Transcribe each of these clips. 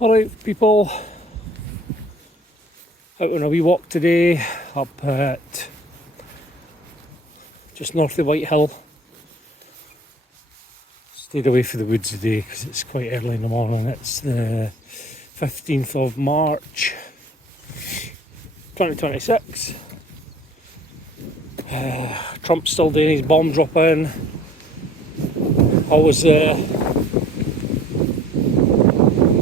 Alright people, out on a wee walk today up at just north of Whitehill. Stayed away from the woods today because it's quite early in the morning. It's the 15th of March 2026. Trump's still doing his bomb drop in.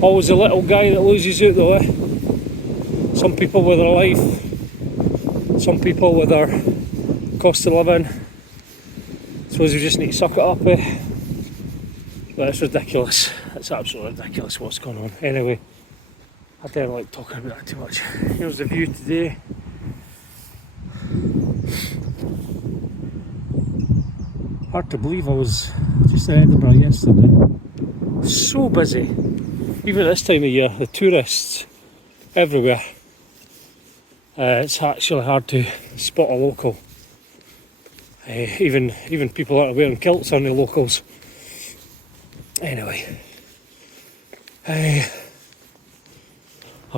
Always the little guy that loses out though, eh? Some people with their life, some people with their cost of living. I suppose we just need to suck it up, eh? But it's ridiculous. It's absolutely ridiculous what's going on. Anyway, I don't like talking about that too much. Here's the view today. Hard to believe I was just in Edinburgh yesterday. So busy. Even at this time of year, the tourists everywhere. It's actually hard to spot a local. Even people that are wearing kilts aren't the locals. Anyway, I've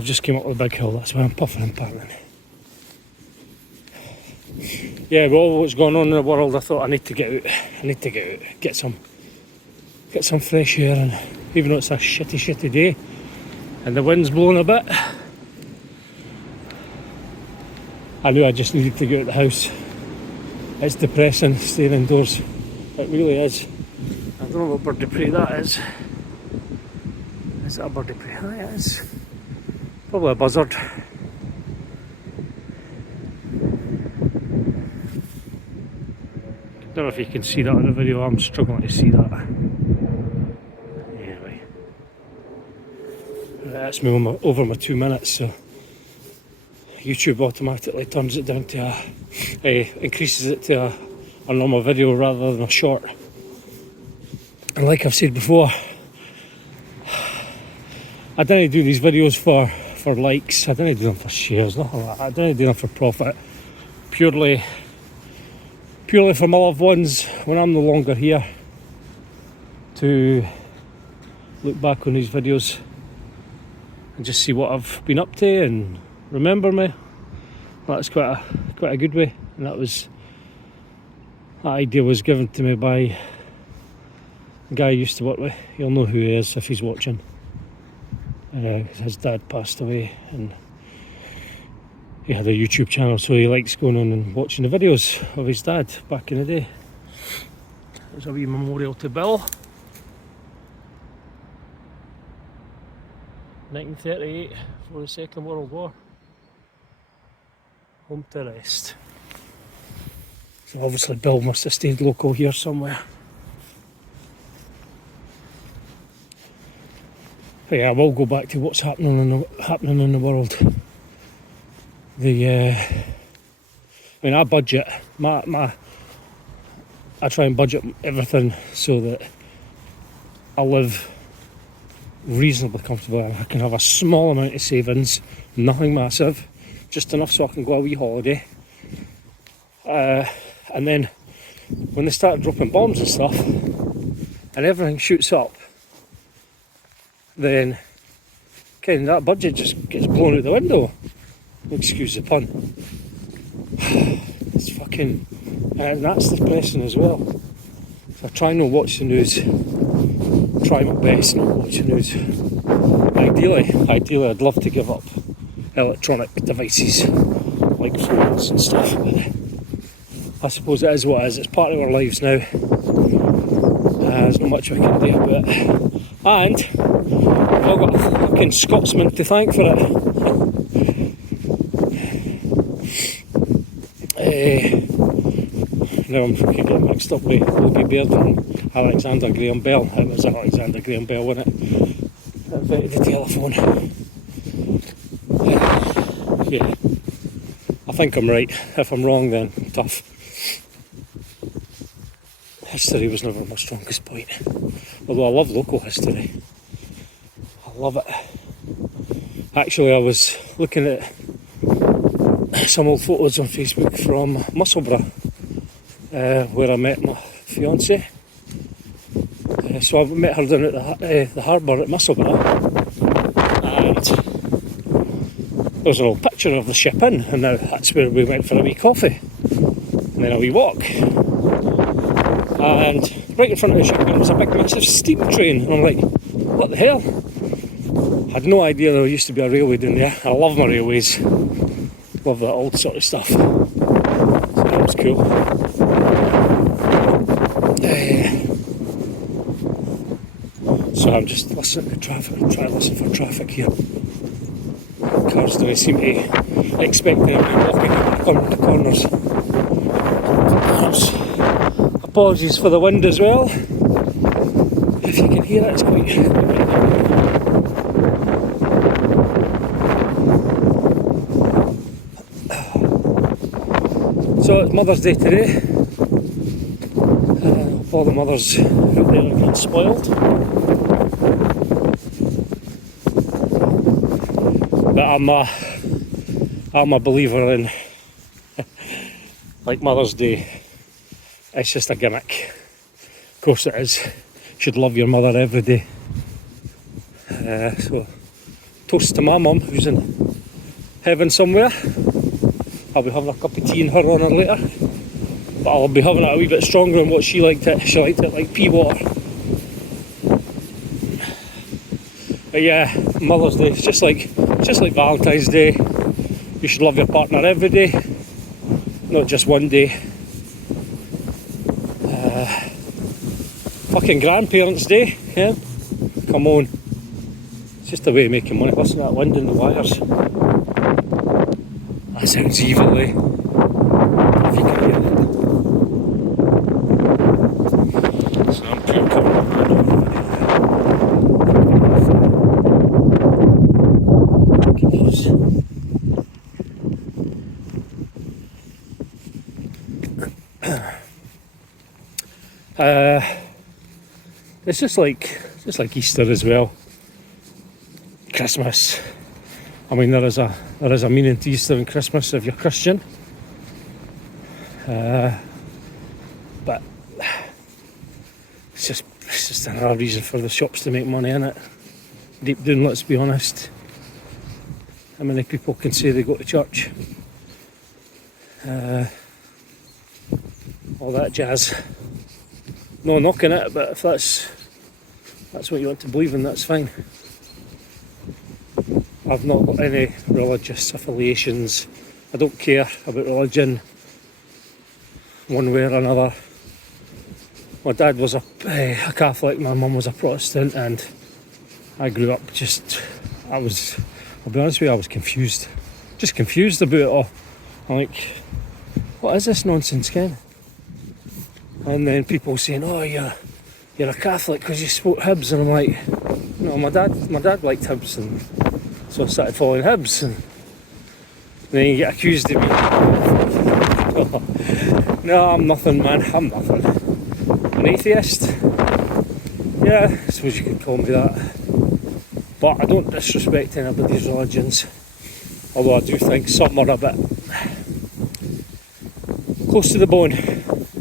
just came up with a big hill. That's why I'm puffing and panting. Yeah, with all what's going on in the world, I thought I need to get out. I need to get out, get some fresh air, and even though it's a shitty day and the wind's blowing a bit, I knew I just needed to get out of the house. It's depressing staying indoors. It really is. I don't know what bird of prey that is. Is it a bird of prey? Oh, yeah, it is. Probably a buzzard. Don't know if you can see that in the video. I'm struggling to see that. Anyway, that's me over my 2 minutes, so YouTube automatically turns it down to increases it to a normal video rather than a short. And like I've said before, I don't do these videos for likes. I don't do them for shares, nothing like that. I don't do them for profit. Purely for my loved ones when I'm no longer here, to look back on these videos and just see what I've been up to and remember me. That's quite a good way, and that idea was given to me by a guy I used to work with. He'll know who he is if he's watching. His dad passed away and he had a YouTube channel, so he likes going on and watching the videos of his dad back in the day. There's a wee memorial to Bill. 1938 for the Second World War. Home to rest. So obviously Bill must have stayed local here somewhere. But yeah, I will go back to what's happening in the world. I budget. I try and budget everything so that I live reasonably comfortable. I can have a small amount of savings, nothing massive, just enough so I can go a wee holiday. And then when they start dropping bombs and stuff, and everything shoots up, then that budget just gets blown out the window. Excuse the pun. It's fucking... and that's depressing as well. So I try not to watch the news. Try my best not to watch the news. Ideally I'd love to give up electronic devices like phones and stuff, but I suppose it is what it is. It's part of our lives now. There's not much we can do about it. And we've all got a fucking Scotsman to thank for it. Now I'm fucking getting mixed up with Logie Baird and Alexander Graham Bell. It was Alexander Graham Bell, wasn't it? About the telephone. Yeah. I think I'm right. If I'm wrong, then tough. History was never my strongest point. Although I love local history. I love it. Actually, I was looking at some old photos on Facebook from Musselburgh, where I met my fiancée. So I met her down at the harbour at Musselburgh, there's an old picture of the ship in, and now that's where we went for a wee coffee and then a wee walk. And right in front of the ship there was a big massive steam train, and I'm like, what the hell? Had no idea there used to be a railway down there. I love my railways, love that old sort of stuff, so that was cool. So I'm just listening to traffic, trying to listen for traffic here. Cars don't seem to expect me to be walking around the corners. Perhaps apologies for the wind as well. If you can hear it, it's quite So it's Mother's Day today. All the mothers out there are getting spoiled. But I'm a believer in, like Mother's Day, it's just a gimmick. Of course it is. You should love your mother every day. So, toast to my mum, who's in heaven somewhere. I'll be having a cup of tea in her honour later. But I'll be having it a wee bit stronger than what she liked it. She liked it like pea water. But yeah, Mother's Day, it's just like Valentine's Day. You should love your partner every day, not just one day. Fucking Grandparents' Day, yeah? Come on. It's just a way of making money. Listen to that wind in the wires. That sounds evil, eh? If you can hear it. So I'm pure covered up. It's just like Easter as well. Christmas. I mean, there is a meaning to Easter and Christmas if you're Christian. But it's just another reason for the shops to make money, innit? Deep down, let's be honest. How many people can say they go to church? All that jazz. No knocking it, but if that's what you want to believe in, that's fine. I've not got any religious affiliations. I don't care about religion one way or another. My dad was a Catholic, my mum was a Protestant, and I grew up I'll be honest with you, I was confused. Just confused about it all. I'm like, what is this nonsense, Ken? And then people saying, oh, you're a Catholic because you spoke Hibs, and I'm like, no, my dad liked Hibs, and so I started following Hibs, and then you get accused of me. No, I'm nothing, man, I'm nothing. An atheist? Yeah, I suppose you could call me that. But I don't disrespect anybody's religions, although I do think some are a bit close to the bone,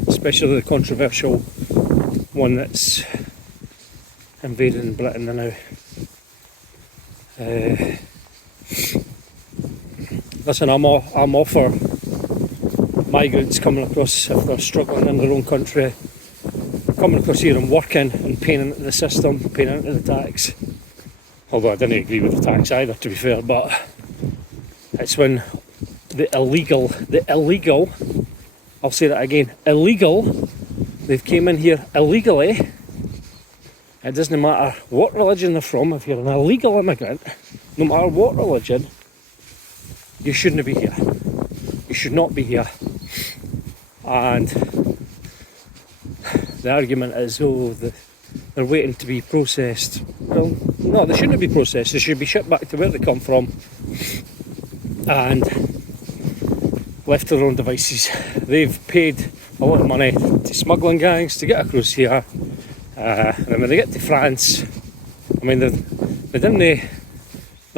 especially the controversial one that's invading Britain now. Listen, I'm all for migrants coming across if they're struggling in their own country, coming across here and working and paying into the system, paying into the tax. Although I didn't agree with the tax either, to be fair, but it's when the illegal, I'll say that again, illegal, they've came in here illegally. It doesn't matter what religion they're from, if you're an illegal immigrant, no matter what religion, you shouldn't be here. You should not be here. And the argument is, they're waiting to be processed. Well, no, they shouldn't be processed. They should be shipped back to where they come from and left to their own devices. They've paid a lot of money to smuggling gangs to get across here, and then when they get to France, I mean, they're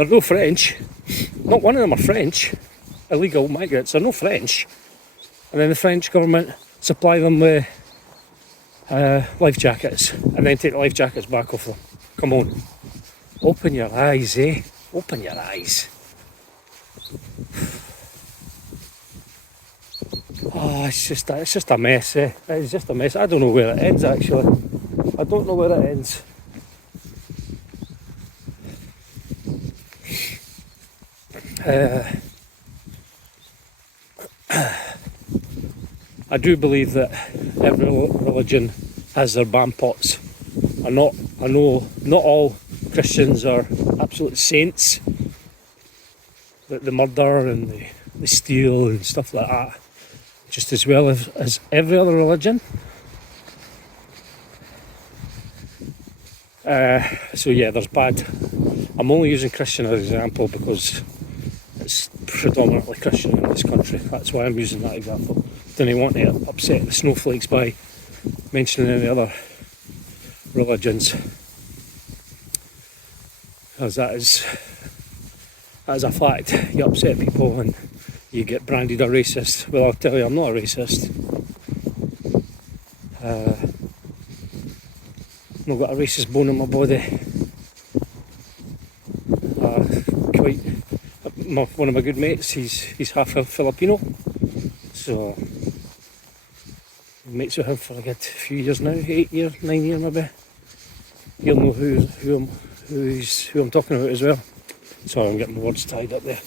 no French. Not one of them are French. Illegal migrants are no French. And then the French government supply them with life jackets, and then take the life jackets back off them. Come on, open your eyes, eh? Open your eyes. Oh, it's just a mess, eh? It's just a mess. I don't know where it ends, actually. I don't know where it ends. I do believe that every religion has their bam pots. I know not all Christians are absolute saints. The murder and the steal and stuff like that, just as well as every other religion. So yeah, there's bad. I'm only using Christian as an example because it's predominantly Christian in this country. That's why I'm using that example. Didn't want to upset the snowflakes by mentioning any other religions, because that is a fact. You upset people and you get branded a racist. Well, I'll tell you, I'm not a racist. I've not got a racist bone in my body. One of my good mates, he's half Filipino, so mates with him for a good few years now, 8 years, 9 years maybe. He'll know who I'm talking about as well. Sorry, I'm getting my words tied up there.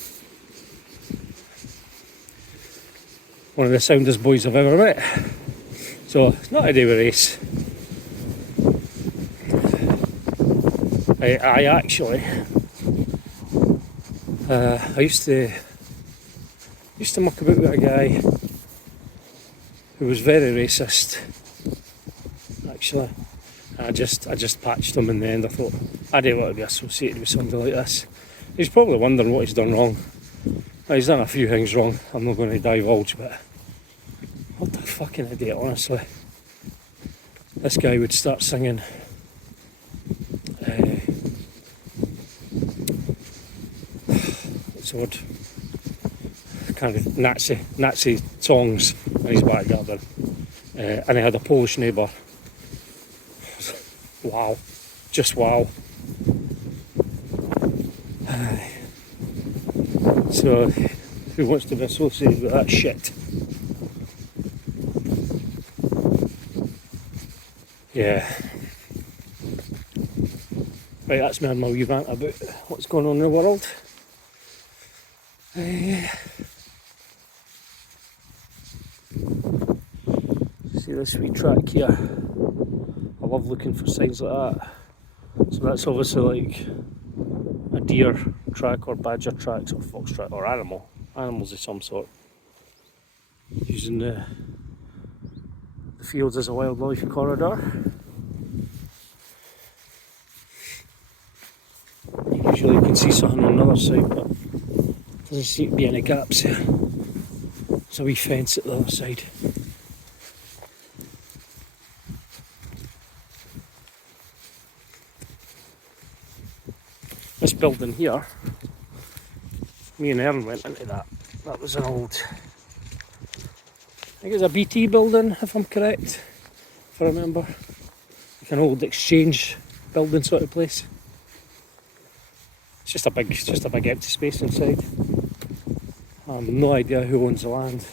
One of the soundest boys I've ever met. So it's not a day with race. I actually I used to muck about with a guy who was very racist, actually. I just patched him in the end. I thought, I didn't want to be associated with somebody like this. He's probably wondering what he's done wrong. He's done a few things wrong, I'm not going to divulge, but what the fucking idiot, honestly. This guy would start singing what's the word? Kind of Nazi songs in his back garden. And he had a Polish neighbour. Wow. Just wow. So, who wants to be associated with that shit? Yeah. Right, that's me on my wee rant about what's going on in the world. See this wee track here? I love looking for signs like that. So that's obviously like a deer track or badger tracks or fox track or animals of some sort. Using the fields as a wildlife corridor. Usually you can see something on the other side, but doesn't seem to be any gaps here. There's a wee fence at the other side. This building here, me and Erin went into that. That was an old, I think it was a BT building, if I'm correct, if I remember. Like an old exchange building sort of place. It's just a big empty space inside. No idea who owns the land.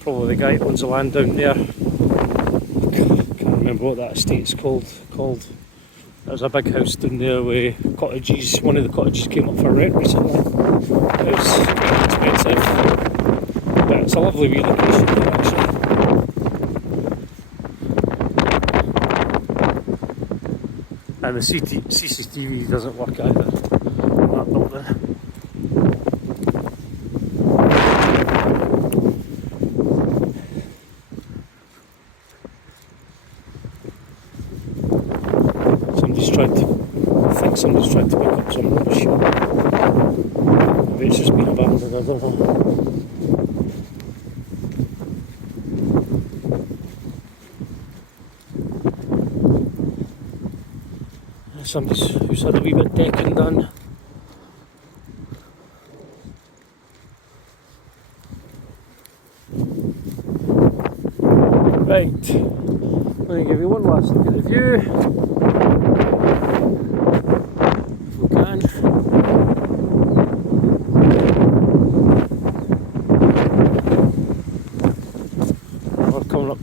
Probably the guy who owns the land down there. Can't remember what that estate's called. There's a big house down there with cottages. One of the cottages came up for rent recently. It was expensive, but it's a lovely wee location there actually. And the CCTV doesn't work either in that building. Somebody's tried to pick up some rubbish. Maybe it's just been abandoned, I don't know. Somebody's who's had a wee bit decking done. Right, let me give you one last look at the view.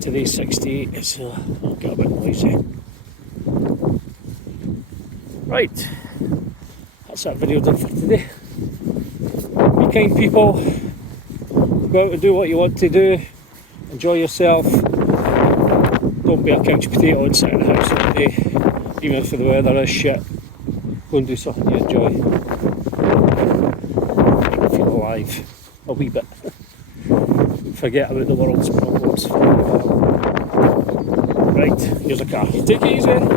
Today's 68, so I'll get a bit noisy. Right, that's that video done for today. Be kind, people. Go out and do what you want to do. Enjoy yourself. Don't be a couch potato and sit in the house all day, even if the weather is shit. Go and do something you enjoy. Feel alive a wee bit. Forget about the world's problems. Right, here's a car. Take it easy.